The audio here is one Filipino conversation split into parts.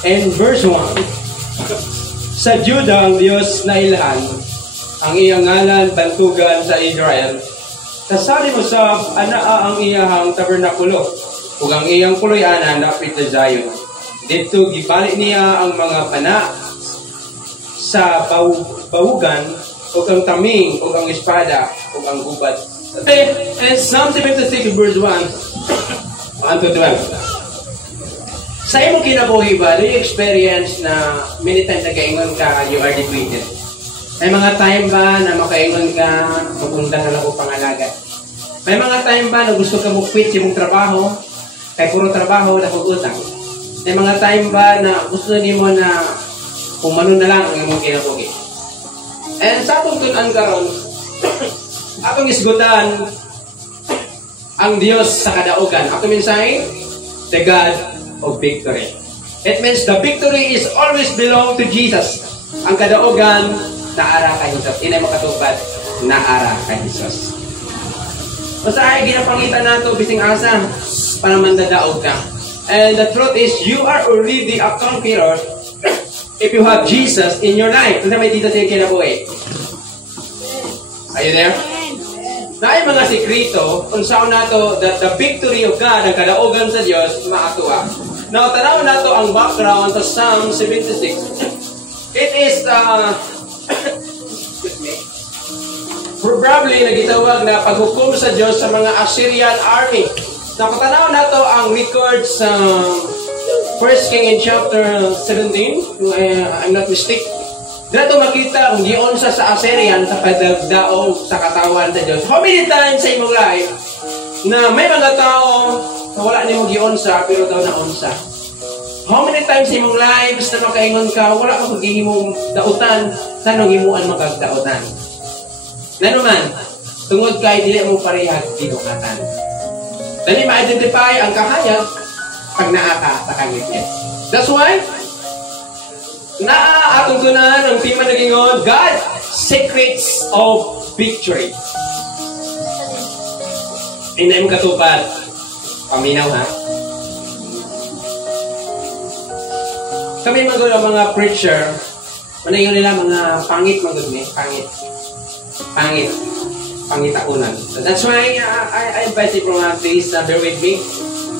And verse 1, sa Juda ang Diyos na ilahan, ang iyang ngalan bantugan sa Israel. Kasali mo sa anaa ang iyahang tabernakulo, ug ang iyang puloy-anan dapit sa Zion. Dito gibalik niya ang mga pana sa bawugan, ug ang taming, ug ang espada, ug ang gubat. Okay, and Psalm 76 verse 1 to 12. Sa imong kinabuhi ba, do you experience na many times nagkaingon ka, you are depleted? May mga time ba na makaingon ka, magundang na lang o pangalaga? May mga time ba na gusto ka mo quit yung trabaho, kay puro trabaho na mag-utang? May mga time ba na gusto ni mo na pumano na lang ang imong kinabuhi? And sa atong tunan karon, atong isgutan ang Diyos sa kadaugan. Ato mensahe, the God of victory. It means the victory is always belong to Jesus. Ang kadaugan, naara kay Jesus. Inay makatupad, naara kay Jesus. Masahay, ginapangitan nato bising asa para mandadaog ka. And the truth is, you are already a conqueror if you have Jesus in your life. Kasi may Jesus yung kinabuhi. Are you there? Na ay mga sikrito, kung saan nato that the victory of God, ang kadaugan sa Diyos, maatuwa. Now, tanaw nato ang background sa Psalm 76. It is, excuse me, probably nagitawag na paghukom sa Diyos sa mga Assyrian army. Now, tanaw nato ang record sa 1 King in chapter 17, I'm not mistaken. Dito makita ang gionsa sa Assyrian sa padagdaog sa katawan sa Diyos. How many times sa imong life na may mga tao na wala nimo gionsa pero daw na unsa? How many times sa imong lives na makaingon ka wala ka paghihimong dautan tanong himuan magagdautan? Nanuman, tungod kay dili mo parehag kinukatan. Dali ma-identify ang kahayag pag naaka sa kangitid. That's why atong tunan ang tema nagingon, God, secrets of victory. Hindi mo katupad. Paminaw ha. Kami mga preacher, manayon nila mga pangit magudmi, pangit pangitaunan. So that's why I invite you from please bear with me.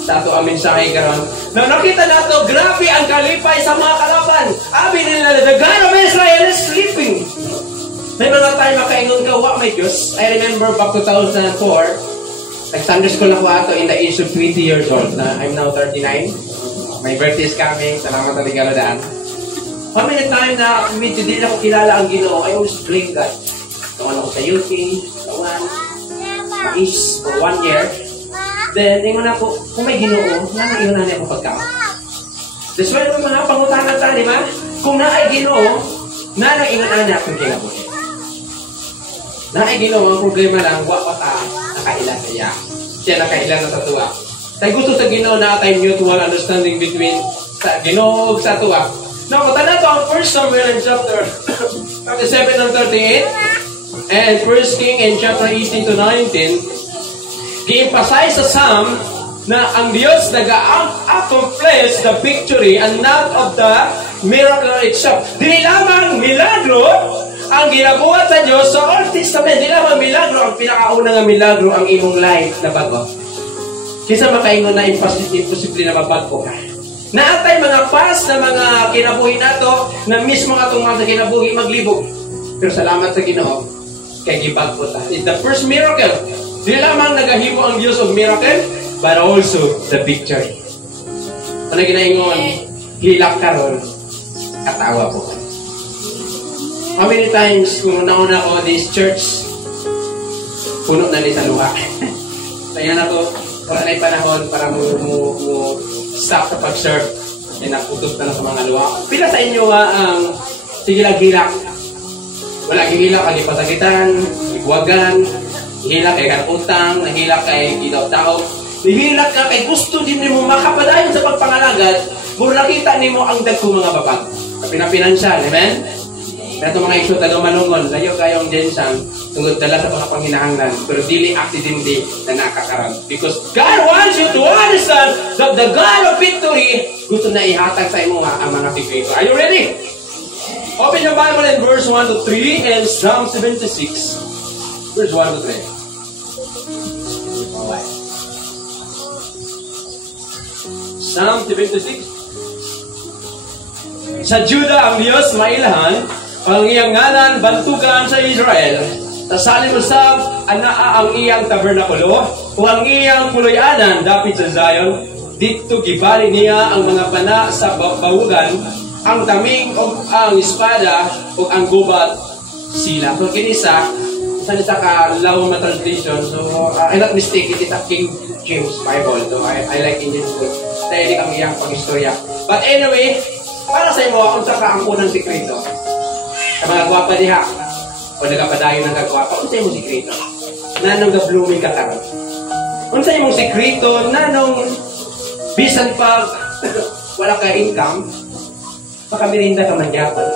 Sa ato amin sa kay karon. Now nakita nato grabe ang kalipay sa mga kalaban. Abi nila the God of Israel is sleeping. May mga time makaingon ka wa may Diyos. I remember back 2004, nag-Sunday school ako ato in the age of 20 years old. I'm now 39. My birthday is coming. Salamat sa regalo daan. How many time na medyo di na ko kilala ang Ginoo, I always blame God. Kawan ako sa UK, kawan, is for 1 year. Then, ingon ako, kung may Ginoo, ingon na niya ako pagkaon. That's why naman mga pangutangan tayo, di ba? Kung naay Ginoo, ingon na niya akong kinabuhi. Naay Ginoo, ang problema lang, wa pa ka, nakailan sa iya. Siya nakailan na sa tuwa. Tayo gusto sa Ginoo na tayo mutual understanding between sa Ginoo sa tuwa. Now, matanda to ang 1 Samuel in chapter 37 and 38, and 1 King in chapter 18 to 19, i-emphasize sa Psalm na ang Diyos nag-accomplish the victory and not of the miracle itself. Di lamang milagro ang ginabuhat sa Diyos sa Old Testament. Di lamang milagro ang pinakauna nga milagro ang imong life na bago. Kisa makaingon na imposible na mabago ka. Naatay mga past na mga kinabuhi nato na mismo nga itong mga kinabuhi maglibog. Pero salamat sa Ginoo kay gibagpo ta. It's the first miracle. Di lamang nagahimo ang Diyos of miracle, but also the victory. Ano ginaingon? Hilak karon, katawa po. How many times kung nauna ko this church, puno na ni sa luha. Kaya na to, wala na yung panahon para stop sa pag-serve. Kaya naputos na lang sa mga luha. Pila sa inyo ang sigilak-hilak? Wala gihilak, ang ipasakitan, iguwagan, hihilak kay kanutang, nahilak kay gidaw-tao, nahilak ka kay gusto din mo makapadayon sa pagpangalagad, kung nakita nimo ang dagkong mga babag. Pinapinansyan, amen? Ito mga iso taga manungon, layo kayong densang, Tungod dala sa mga panginahanglan, pero dili accidentally na nakakaroon. Because God wants you to understand that the God of victory gusto na ihatag sa imo ang mga sikreto. Are you ready? Open your Bible in verse 1 to 3 and Psalm 76. Verse 1 to 3. Psalm 76. Sa Judah ang Diyos mailhan, ang iyang ngalan bantugan sa Israel. Tasalin mo sa anaa ang iyang tabernakulo, o ang iyang puloy-anan dapit sa Zion. Dito gibali niya ang mga pana sa bawugan, ang taming o ang espada o ang gubat sila. So kinisa, isa ka lawang na translation. So I'm not mistaken, it is a King James Bible. So I like English book. Dahil di kami iyang pang-istorya. But anyway, para sa imo, kung sa ka ang unang sikreto, sa mga gwapa diha, o nagapadayon ng kagwapa, kung sa imong sikreto, nanong ga-blooming ka karon. Kung sa imong sikreto, nanong bisan pag wala ka income, makamirinda ka man yapon.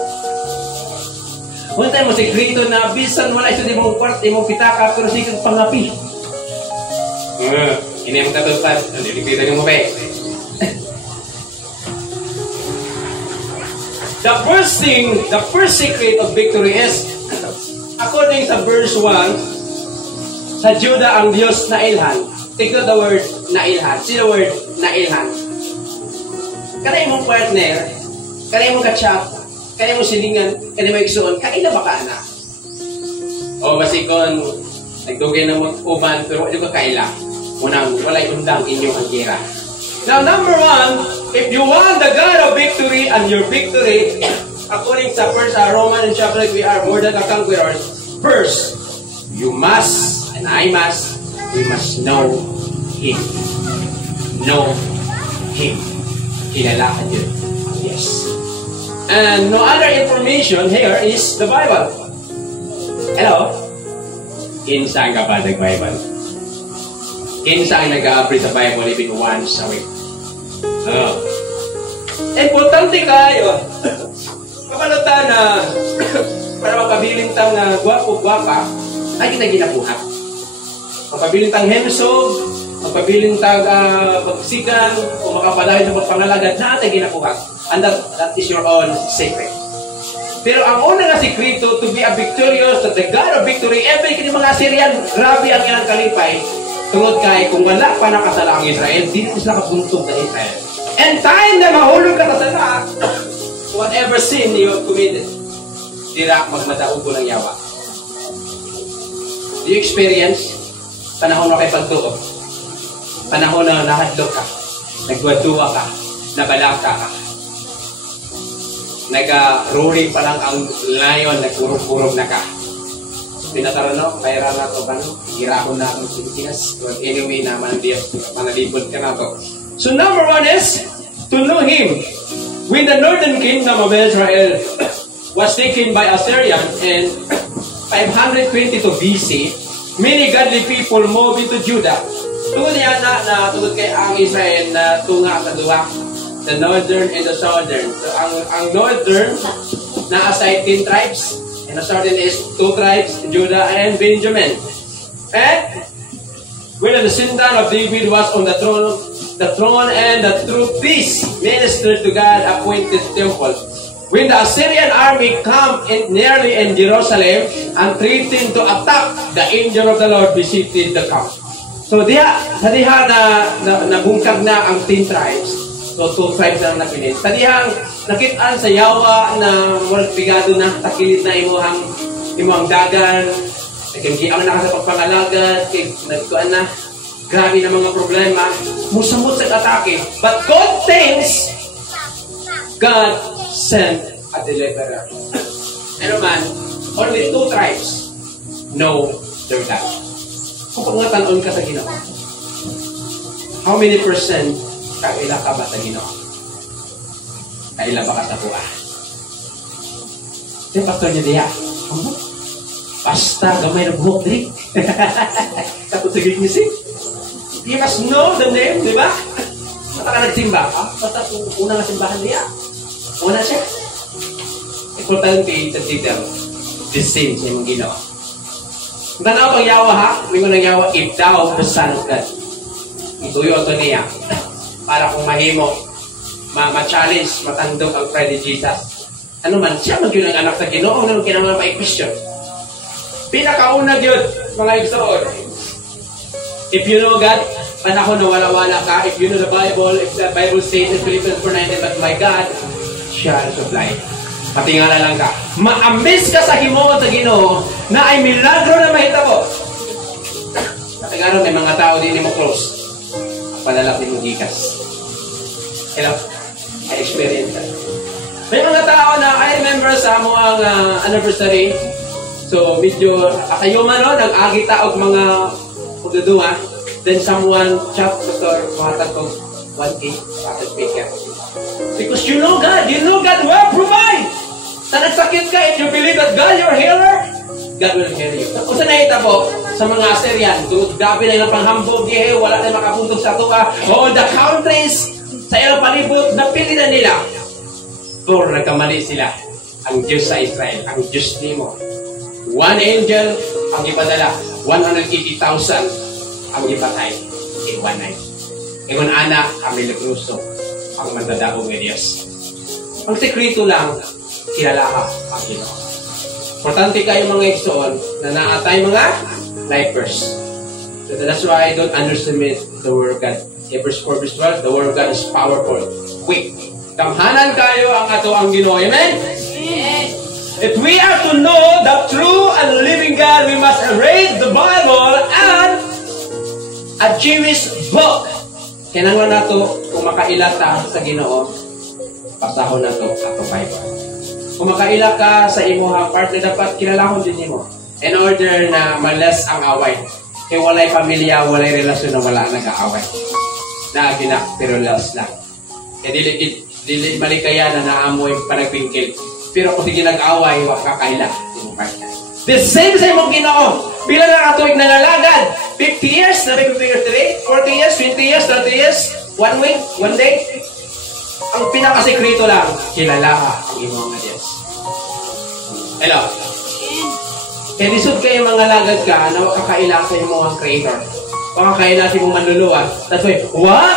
Kung sa imong sikreto na bisan wala ito di mong kwart, imong pitaka, pero sikag pangapi. Ini ang tatutad. Kita nyo mo ba eh? The first secret of victory is, according sa verse 1, sa Judah ang Diyos na ilhan. Take note the word na ilhan. See the word na ilhan. Kanay mong partner, kanay mong kachat, kanay mong silingan, kanay mong igsoon, kaila ba ka na? O basikon, nagdugay na mo uban, pero hindi ko kaila. Unang, walay undang inyong ang gira. Now, number 1, if you want the God of victory and your victory, according to Romans chapter 8, we are more than a conquerors. First, you must, and I must, we must know Him. Know Him. Kilala ka yun. Yes. And no other information here is the Bible. Hello? Kinsa ka ba nag-Bible? Kinsa ang nag-a-upgrade sa Bible even once a week? Importante kayo. Kapalutan na para mapabiling tang gwapo-gwapa, ay kita ginabuhat. Mapabiling tang hemsog, mapabiling tang pagsigan, o makapadayon sa pagpangalagad, na natin ginabuhat. And that is your own secret. Pero ang una na sekreto to be a victorious, that the God of victory, every kini mga Syrian, grabe ang ilang kalipay. Tungod kay, kung wala pa nakasala ang Israel, di ko sila kabuntog na Israel. And time na mahulog ka kasala, whatever sin you have committed, dira magmadaog ko ng yawa. Do you experience panahon na kay pagtuo? Panahon na nakadlok ka, nagwadua ka, nabalaka ka, nag-roaring pa lang ang lion, nagkurog-kurog na ka. Pinatarano, kaya na ito ba no? Hirapon na itong Pilipinas. But anyway na manalipod ka na ito. So number 1 is to know Him. When the northern kingdom of Israel was taken by Assyrian in 522 BC, many godly people moved into Judah. Tungod yan na tungod kay ang Israel na tunga sa duha, the northern and the southern. So ang northern na aside 10 tribes, and the southern is 2 tribes, Judah and Benjamin. And when the descendant of David was on the throne and the true priest ministered to God appointed temple. When the Assyrian army camped nearly in Jerusalem and threatened to attack, the angel of the Lord visited the camp. So sa diha na nabungkag na ang 10 tribes. So 2 tribes na napilin. Sa dihang nakitaan sa yawa na walang pigado na, takilid na imuhang dagan, nagkikiang na ka sa pagpangalagad, nagkuan na, grabe na mga problema, musamot sa atake. But God thinks, God sent a deliverer. Ano man, only 2 tribes know their God. Kung pangatanon ka sa Ginoo, how many percent kaila ka ba sa Ginoo? Kaila ba ka sa buha? Yung pastor niya diya, basta gamay na buhok, di? Kaputugig niya si? You must know the name, di ba? Basta ka nagsimba ka, basta kung una nga simbahan niya. Una siya. Importante sa tigam, the same sa imong Ginoo. Tanaw pang yawa ha, mingon ng yawa, if thou the son of God. Ituyo ito niya. Para kung mahimo, ma-challenge, matandog ang pride ni Jesus. Ano man, siya man yun ang anak sa Ginoo, ano kinamalang pa-question. Pinakauna yun, mga igsoon. If you know God, panahon na wala-wala ka, if you know the Bible, if the Bible says in Philippians 4:19, but my God shall supply. Patingala lang ka. Ma-amaze ka sa himuon sa Ginoo na ay milagro na mahitabo. Patingala, may mga tao din mo close. Palalak din mo gikas. Hello? I experience that. May mga tao na I remember sa amuang anniversary. So, medyo kayo man no, nag-agita og mga pagdudunga. Then someone chat pastor, mahatag ko 1K, mahatag speaker. Because you know God will provide. Sa nagsakit ka, if you believe that God, your healer, God will heal you. Kung sa nakita po, sa mga Assyrian, tungkol gabi na ilang panghambog, wala na makapuntog sa tuwa, all the countries, sa ilang palibot, napili na nila. Pero nagkamali sila. Ang Diyos sa Israel, ang Diyos nimo. One angel, ang ipadala, 180,000 ang ipatay in one night. Ingon anak, ang milagruso, ang mandadaong ng Diyos. Ang sekreto lang, kilala ka ang Ginoo. Importante kayo mga igsoon na naatay mga lifers. So that's why I don't underestimate the Word of God. Hebrews 4:12, the Word of God is powerful, quick. Kamhanan kayo ang ato ang Ginoo. Amen? Yes. If we are to know the true and living God, we must read the Bible and a Jewish book. Kinanglan nato kung makailata sa Ginoo, pasahon nato ato Bible. Kung makaila ka sa imuhang partner, dapat kilalahon din mo. In order na malas ang away. Kaya walay pamilya, walay relasyon na wala nag-aaway. Naaginak, pero las lang. Kaya dili malikaya na naamoy panagpingkil. Pero kung sige nag-away, wak kakaila. The same mong Ginoo. Bila na katuig na nalagad. 50 years, na may 50 years today. 40 years, 20 years, 30 years. 1 week, 1 day. Ang pinakasekreto lang, kilala ka ang imong nga Diyos. Hello? Kaya lisod kayo mga lagad ka na makakaila sa imong Creator. Makakaila sa imong manluluwa. That's why,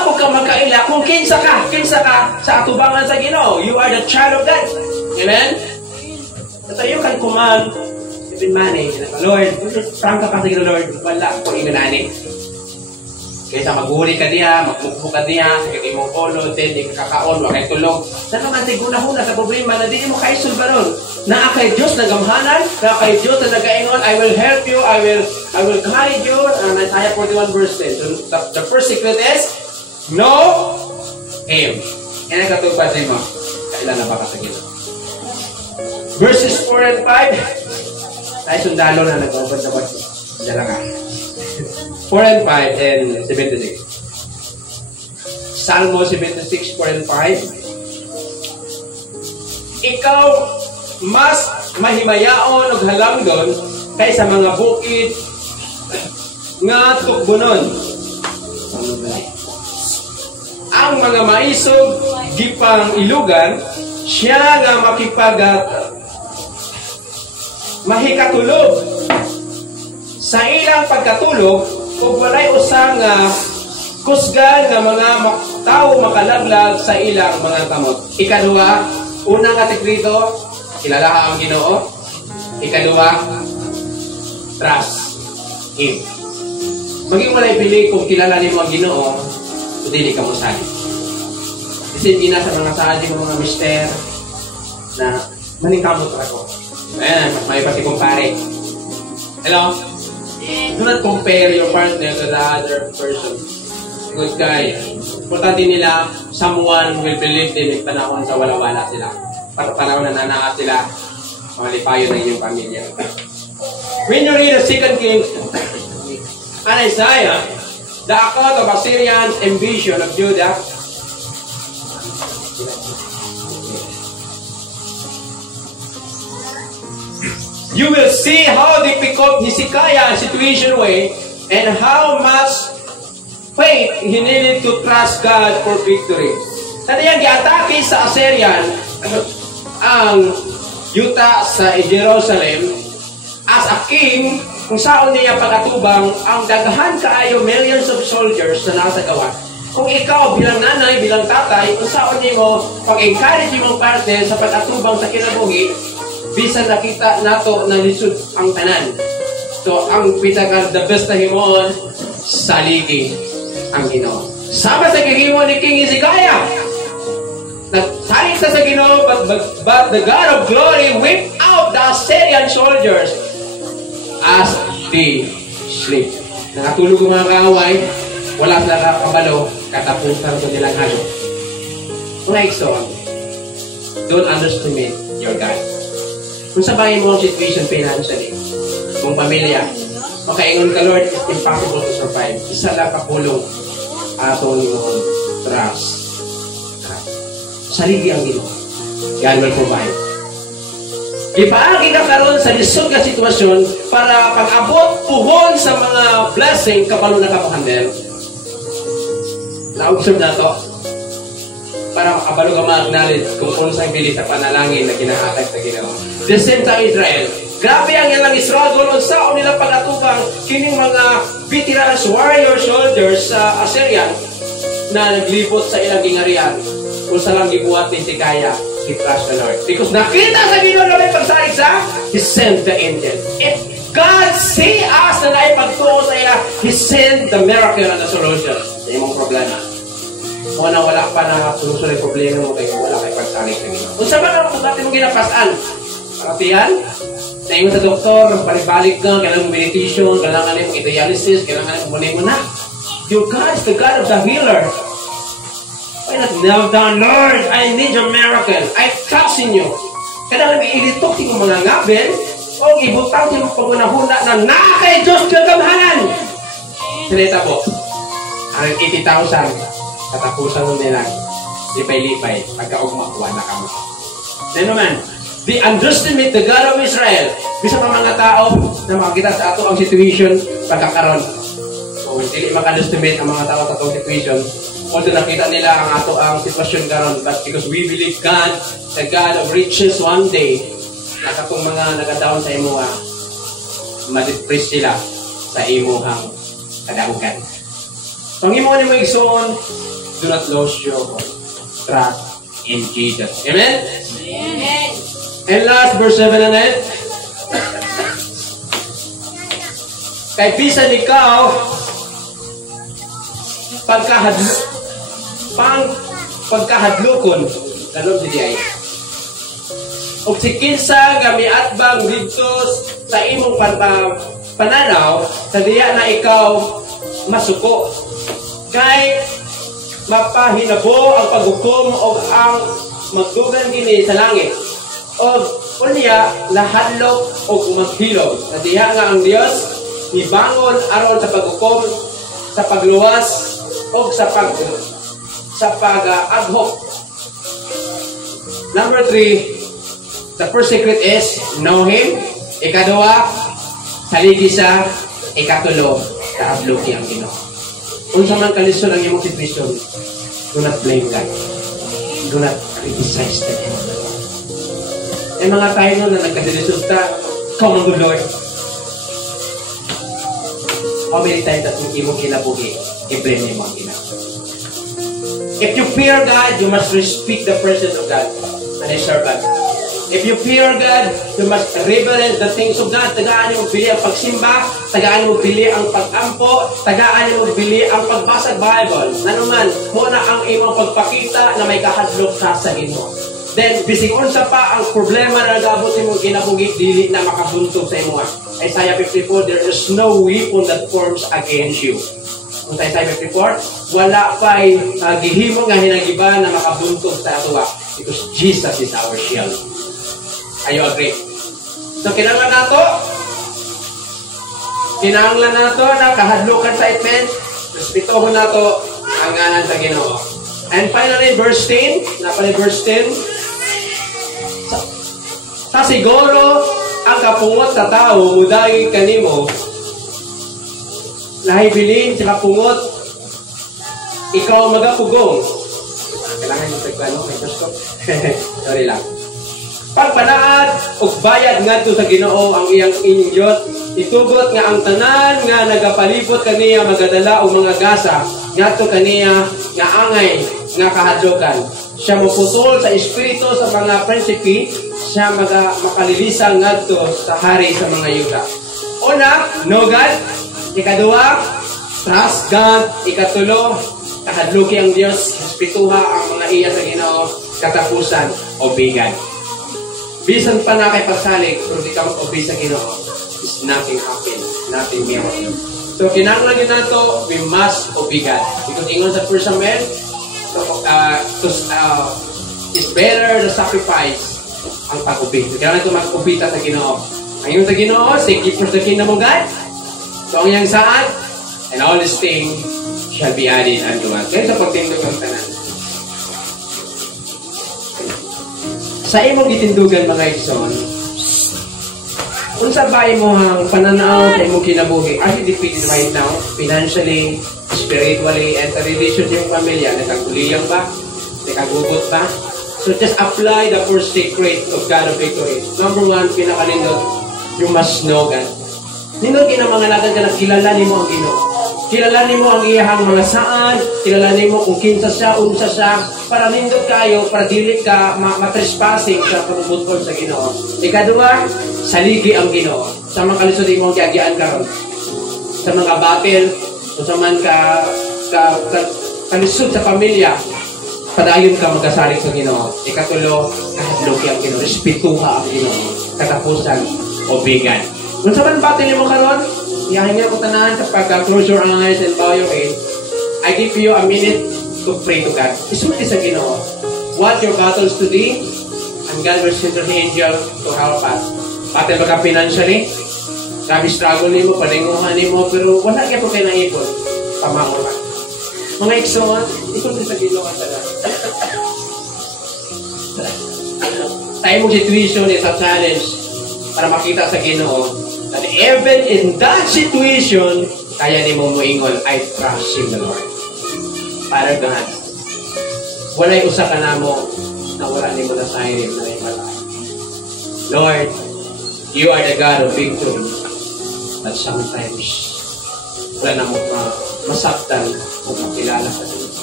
kung ka magkaila, kung kinsa ka sa atubangan sa Ginoo. You are the child of God. Amen? At you can command, even money, Lord, prangka ka sa Ginoo, Lord, wala ko imanani. Kaysa maghuli ka diya, magmukho ka diya, sakit imong ulo, hindi ka kakaon, wakay tulog. Sa naman, tiguna-huna sa problema na di mo kaisulba nun. Na kay Diyos nagamhanan, na kay Diyos na nag-aingon, I will help you, I will guide you. Isaiah 41 verse 10. So, the first secret is, know Him. Yan ang katupad mo. Kailan na ba ka sa Ginoo? Verses 4 and 5. Tayo sundalo na nag-open na ba? Dala ka. 4 and 5 and 76. Salmo 76, 4 and 5. Ikaw mas mahimayaon og halangdon kaysa mga bukid nga tukbunon. Ang mga maisog gipang ilugan, siya nga mahikatulog. Sa ilang pagkatulog, kung walay usang kusgan nga mga tao makalaglag sa ilang mga kamot. Ikaduha, unang sekreto, kilala ang Ginoo. Ikaduha, trust Him. Maging walay pili kung kilala nimo ang Ginoo, o dili ka mo sali. Kasi gina sa mga sali ng mga mister na maningkamot ako. Ayan, may pati kumpare. Hello? Do not compare your partner to the other person. Good guy. Importante nila, someone will believe din yung panahon sa wala-wala sila. Panahon na nanaat sila, malipayo ng inyong pamilya. When you read the 2 Kings and Isaiah, the account of Assyrian's invasion of Judah, you will see how difficult Hezekiah's situation was and how much faith he needed to trust God for victory. Sa niyang giatake sa Assyrian ang Judah sa Jerusalem as a king kung saan niya pag-atubang ang daghan kaayo millions of soldiers na nasa gawa. Kung ikaw bilang nanay, bilang tatay, kung saan niyo mo pag-encourage mong parte sa pag-atubang sa kinabuhi, bisan nakita nato na lisod ang tanan. So, ang the best na himon, saligi ang Ginoo. Sama sa gihimo ni King Hezekiah, nagsalit sa Ginoo, but the God of glory whipped out the Assyrian soldiers as they sleep. Nakatulog ang mga kaaway, wala sila kakabalo, katapusan ko nilang halo. Next one, don't underestimate your God. Kung sabahin mo ang situation financially, kung pamilya, makaingon ka, Lord, it's impossible to survive. Isa lang kapulong atong trust. Saligi ang Ginoo. God will provide. Ipaagi ka karon sa lisod nga sitwasyon para pag-abot puhon sa mga blessing kapalo na kapahandel. Na-observe na to para makabalo ka ma-acknowledge kung kung saan bilis sa panalangin na kinahatag sa Ginoo. The same time Israel. Grabe ang ilang struggle on saan nila pag-atubang kining mga veterans warrior soldiers sa Assyria na naglibot sa ilang gingarian kung saan lang gibuhat ni Hezekiah. He trust the Lord. Because nakita sa Ginoo na may pagsalig sa, He sent the angel. If God see us na naipagtuo sa ila, He sent the miracle and the solution sa imong problema. Kung na wala pa na solusyon ng problema mo, kaya wala kay pagsalig sa Ginoo. Kung sa mga pagkati mo ginapasan, paratihan, sa inyo sa doktor, balik-balik ka, kailangan mo meditation, kailangan mo dialysis, kailangan mo muna mo na. Your God is the God of the healer. Why not kneel down, Lord, I need your miracle. I trust in you. Kailangan may ilitok yung mga ngabel o ibutang yung pagunahuna na nakay Diyos kagamhanan. Sinita po, ang 80,000 katapusan mo nila, lipay-lipay, pagkaugmakuha na kamo. Then naman, they underestimate the God of Israel. Bisa pa mga tao na makakita sa ato ang situation pagkakaroon. So, hindi maka-underestimate ang mga tao sa atong situation. Although nakita nila ang ato ang sitwasyon karon, but because we believe God, the God of riches one day, nakatong mga nagadaon sa imuha, ma-depress sila sa imuhang kadaugan. So, ang imuha ni mo igsoon, do not lose your trust in Jesus. Amen? Amen. And last, verse 7 and 8. Kay bisan ikaw, pagkahadlukon, kalong di ay. O si kinsa gamiat bang dito sa imong pananaw, sa diya na ikaw masuko. Kay mapahinabo ang paghukom o ang magdugan gini sa langit. O unya nahadlok o maghilom. Sa diya nga ang Dios ibangon aron sa paghukom, sa pagluwas o sa pag-adhok. Number 3, the first secret is know Him. Ikaduha, saligi sa. Ikatulo, kaabluki ang Ginoo. Kung sa man kalisod ang iyong situation, do not blame God. Do not criticize the Lord. May mga tayo nun na nagkadiresulta, come on, good Lord. How many times that hindi mo kinabuhi, i-blame mo ang Ginoo. If you fear God, you must respect the presence of God and His servant. If you fear God, you must reverence the things of God. Tagaan mo bili ang pagsimba, tagaan mo bili ang pag-ampo, tagaan mo bili ang pagbasa ng Bible. Nanuman, muna ang imong pagpakita na may kahadlok sa Ginoo. Then, bising unsa pa ang problema na nag-abot mo kinabuhi, dili na makabuntog sa imo. Isaiah 54, there is no weapon that forms against you. Kung sa Isaiah 54, wala pa'y gihimo nga hinagiba na makabuntog sa atuwa. Because Jesus is our shield. Are you agree? So, kinahanglan nato na kahadlukan sa itmen, respetuhon nato ang ngalan sa Ginoo. And finally, verse 10, napalay verse 10, sa siguro, ang kapungot sa tao, mudagi kanimo, nahibilin sa kapungot, ikaw magapugong. Kailangan yung pagpano, microscope. Sorry lang. Pagpanaad o bayad ngadto sa Ginoo ang iyang inyot, Itugot nga ang tanan nga nagapalibot kaniya magadala o mga gasa ngadto kaniya nga angay nga kahadlokan. Siya maputol sa espiritu sa mga prinsipi, siya makalilisan ngadto sa hari sa mga yuta. Una, know God. Ikaduwa, trust God. Ikatulo, kahadluki ang Dios. Espirituha ang mga iya sa Ginoo. Katapusan, obey God. Bisan pa na kay pagsalig, pero di ka mag-obey sa Ginoo, is nothing happen, nothing miracle. So, kinahanglan yun nato, we must obey God. Because ingon sa 1 Samuel, it's better the sacrifice ang pag-obey. So, kailangan ito mag-obey sa Ginoo. Ang yung sa Ginoo, seek ye first the kingdom of God. So, ang yang saan, and all these things shall be added unto us. Kaya sa pagtindog ang tanan. Sa imong gitindugan mga igsoon, unsa ba imong pananaw sa imong kinabuhi? Are you defeated right now? Financially, spiritually, and sa relationship pamilya? Nagkaguliyang ba? Nagkagugot ba? So just apply the first secret of God of victory. Number 1, pinakalindot, you must know God. Nindot kinamangalagan ka na kilalanin mo ang Ginoo. Kilalanin mo ang iyahang mga saan, kilalanin mo kung kinsa siya, unsa siya, para nindot kayo, para dili ka matrespassing sa pamumutkol sa Ginoo. Ikaduha, saligi ang Ginoo. Sa mga kalisod mo ang kiagian karon. Sa mga battle, o sa man kalisod sa pamilya, padayon ka magkasalig sa Ginoo. Ikatulo, kahadloki ang Ginoo. Respetuha ang Ginoo. Katapusan, obigan. Kung sa man battle mo karon, iyahin niya ko tanan sa pagka-close your eyes and bow your head. I give you a minute to pray to God. Isulti sa Ginoo. What your battles today, and God will send an angel to help us. Battle baka financially, grabe struggle nimo, paninguhan nimo, pero wala kayo po kayo naipon. Pamakuha. Mga igsoon, isulti sa Ginoo ang tanan. Tayo mong situation is a challenge para makita sa Ginoo. That even in that situation, kaya ni mo moingon, I trust in the Lord. Para God, wala'y usa ka na mo na wala ni mo na siren na imalay. Lord, you are the God of victory. But sometimes, wala na mo masaktan o makilala sa Diyos.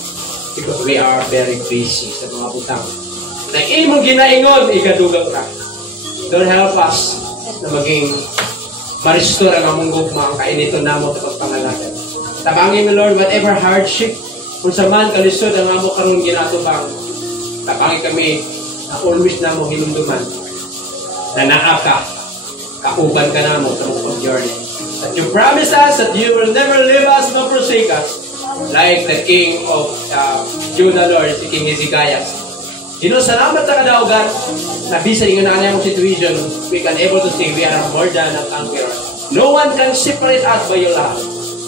Because we are very busy sa mga butang. Na imong ginaingon, ikadugang ka. Lord, help us na maging ma-restore ang among gugma ang kainito namo sa pagpangalagan. Tabangin mo, Lord, whatever hardship, kung sa man kalisod ang amo karon ginatubang, tabangin kami na always namo hinumduman na naaka, kauban ka namo sa mong journey. That you promise us that you will never leave us nor forsake us, like the king of Judah, Lord, si King Hezekiah. Salamat sa kadaugan na bisan yung nangyayang situation, we can able to say we are more than a conqueror. No one can separate us by your love.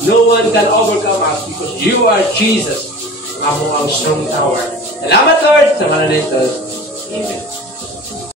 No one can overcome us because you are Jesus, ang strong tower. Salamat, Lord, sa mga nito. Amen.